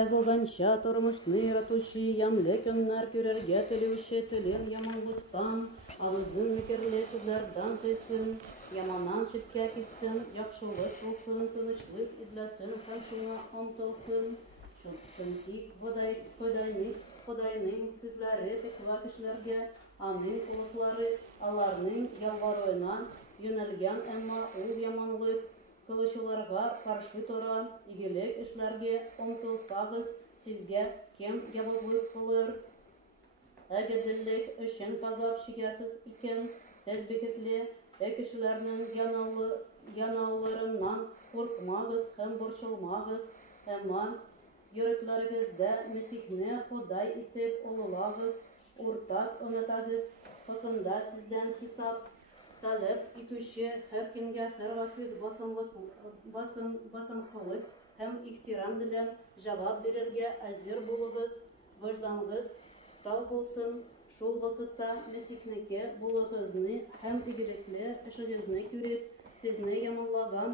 Yazылганча тормышны яратучы ямлы көннәр күрергә теләүче телен яманлыктан, авызын микерле сүзләрдән тыйсын, яманнан читкә китсен, яхшылык булсын, тынычлык изләсен һәм шуңа омтылсын. Чөнки Ходайның күзләре тиква кешеләргә, аның кулаклары аларның ялваруыннан юнәлгән, әмма ул яманлык кылучыларга каршы тора. Игелек эшләргә омтылсагыз, сезгә кем ябызлык кылыр? Әгәделлек өчен газап чигәсез икән, сез бәхетле кешеләрнең янауларыннан куркмагыз һәм борчылмагыз, әмма йөрәкләрегездә Мәсихне Ходай итеп олылагыз, уртак онытагыз хакында сездән хисап таләп итүче һәркемгә һәрвакыт басымсызлык һәм ихтирам белән җавап бирергә әзер булыгыз. Вожданьгыз сау булсын, шул вакытта Мәсихнеке булыгызны һәм игелекле эшегезне күреп, сезне яманлаган